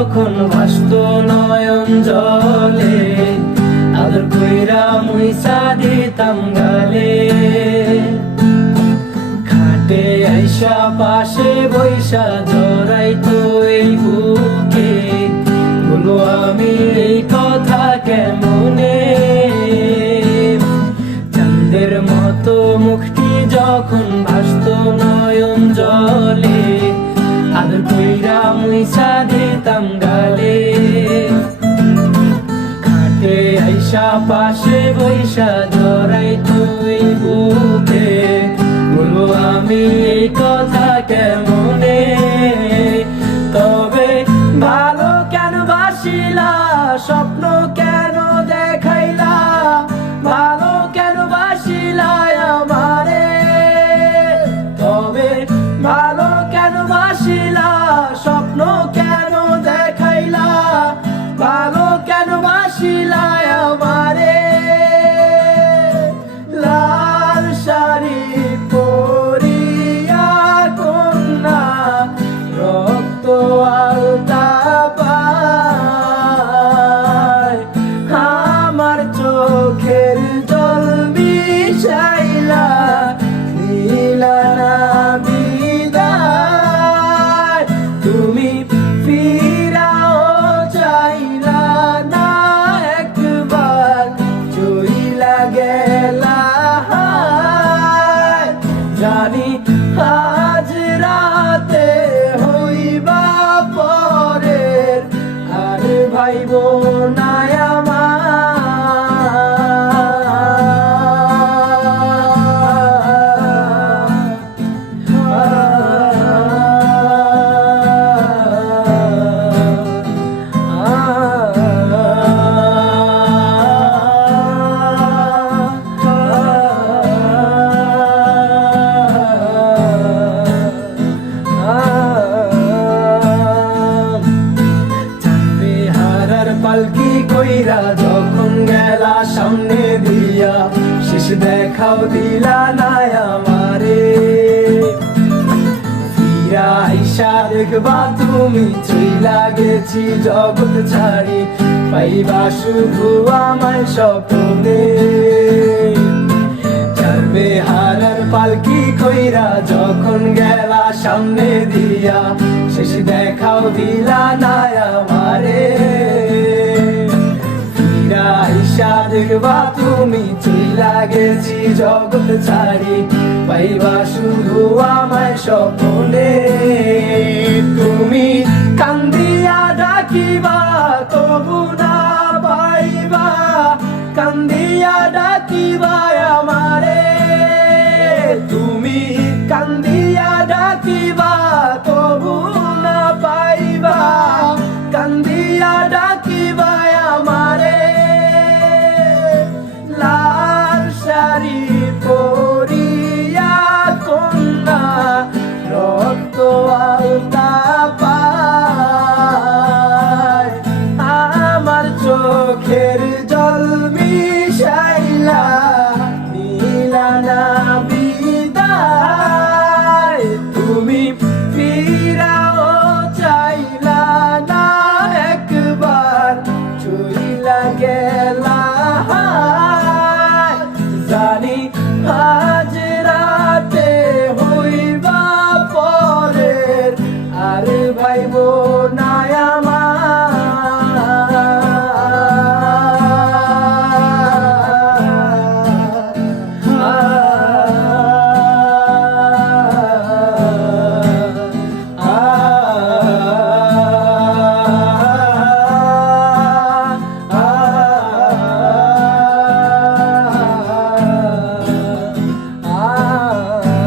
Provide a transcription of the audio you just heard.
যখন ভাসত নয়ন জলে, আদর কইরা মুইসা দিতাম গালে। খাটে আইসা পাশে বৈশা জড়াইতো এই বুকে, বলো আমি এই কথা কেমনে। চাঁদের মতো মুখটি যখন ভাসত নয়ন জলে, আদর কইরা মুইসা দিতাম গালে। খাটে আইসা পাশে বৈশা জড়াইতো এই বুকে, বলো আমি এই কথা কেমনে। তবে ভালো কেন বাসিলা, স্বপ্ন কেন দেখাইলা, ভালো কেন বাসিলা আমারে। তবে ভালো কেন বাসিলা, স্বপ্ন কেন দেখাইলা, ভালো কেন বাসিলা আমারে। লাল শাড়ি পরিয়া কন্যা রক্ত আলতা পায়, আমার চোখের জল মিশাইলা দিলা না বিদায়। তুমি ফিরাও চাইলা না একবার, চইলা গেলা। জানি আজ রাতে হইবা পরের, আর ভাইব না পালকি কইরা যখন গেলা সামনে দিয়া, শেষ দেখাও দিলা না আমারে। ফিরা আইসা দেখবা তুমি চইলা গেছি জগৎ ছাড়ি, পাইবা শুধু আমায় স্বপ্নে। চারবে হারার পালকি কইরা যখন গেলা সামনে দিয়া, শেষ দেখাও দিলা না আমারে। আইসা দেখবা তুমি চইলা গেছি জগৎ ছাড়ি, পাইবা শুধু আমায় স্বপ্নে। তুমি কান্দি